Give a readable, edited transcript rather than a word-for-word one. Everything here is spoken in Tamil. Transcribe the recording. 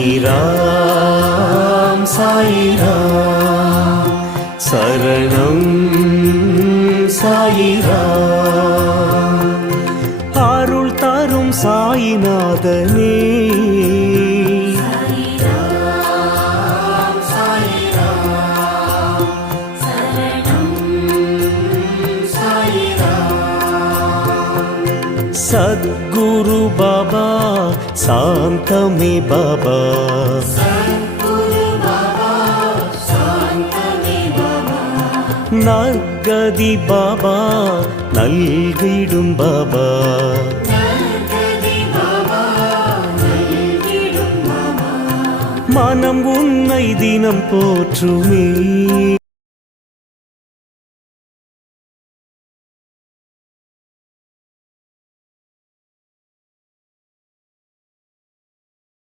சாயிராம் சாயிராம் சரணம் சாயிராம் அருள் தரும் சாயிநாதனே सद्गुरु बाबा शांतमे बाबा नर्गदि बाबा नल्गिडुम बाबा मनम उन्नै दिनम पोற்றுமே